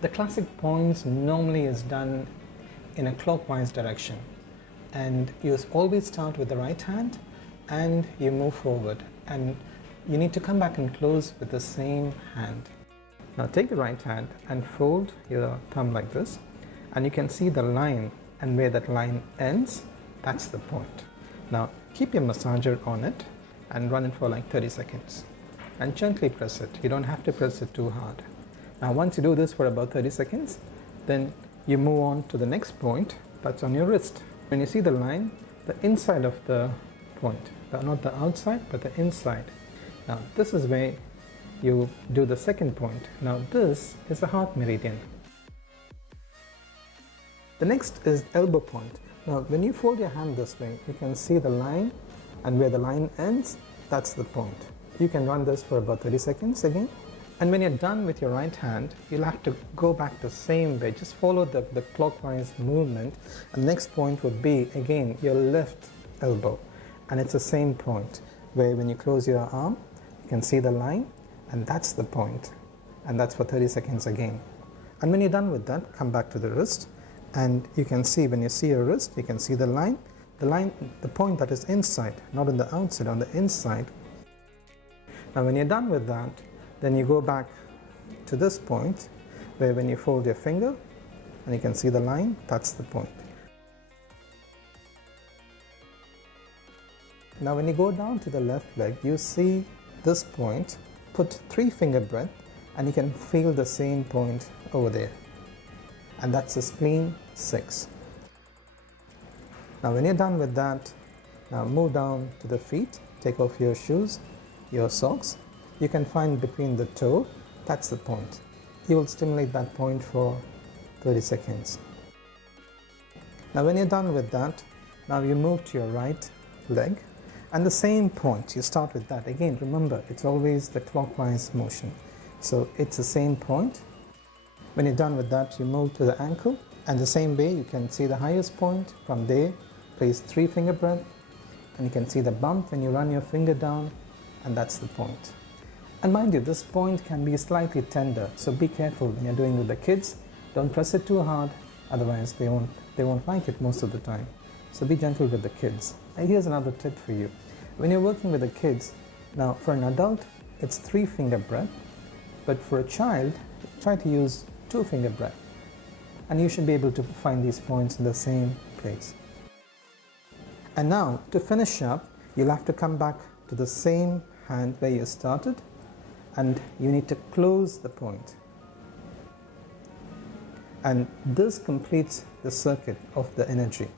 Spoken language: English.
The classic points normally is done in a clockwise direction, and you always start with the right hand and you move forward, and you need to come back and close with the same hand. Now take the right hand and fold your thumb like this, and you can see the line, and where that line ends, that's the point. Now keep your massager on it and run it for like 30 seconds and gently press it. You don't have to press it too hard. Now once you do this for about 30 seconds, then you move on to the next point that's on your wrist. When you see the line, the inside of the point, not the outside but the inside. Now this is where you do the second point. Now this is the heart meridian. The next is elbow point. Now when you fold your hand this way, you can see the line, and where the line ends, that's the point. You can run this for about 30 seconds again. And when you're done with your right hand, you'll have to go back the same way. Just follow the clockwise movement. And next point would be, again, your left elbow. And it's the same point, where when you close your arm, you can see the line, and that's the point. And that's for 30 seconds again. And when you're done with that, come back to the wrist. And you can see, when you see your wrist, you can see the line, the point that is inside, not on the outside, on the inside. Now when you're done with that, then you go back to this point, where when you fold your finger and you can see the line, that's the point. Now when you go down to the left leg, you see this point, put 3 finger breadth, and you can feel the same point over there. And that's the spleen 6. Now when you're done with that, now move down to the feet, take off your shoes, your socks. You can find between the toe, that's the point. You will stimulate that point for 30 seconds. Now when you're done with that, now you move to your right leg, and the same point, you start with that. Again, remember, it's always the clockwise motion. So it's the same point. When you're done with that, you move to the ankle, and the same way you can see the highest point. From there, place 3 finger breadth, and you can see the bump when you run your finger down, and that's the point. And mind you, this point can be slightly tender, so be careful when you're doing with the kids. Don't press it too hard, otherwise they won't like it most of the time. So be gentle with the kids. And here's another tip for you. When you're working with the kids, now for an adult, it's 3 finger breadth, but for a child, try to use 2 finger breadth. And you should be able to find these points in the same place. And now, to finish up, you'll have to come back to the same hand where you started, and you need to close the point. And this completes the circuit of the energy.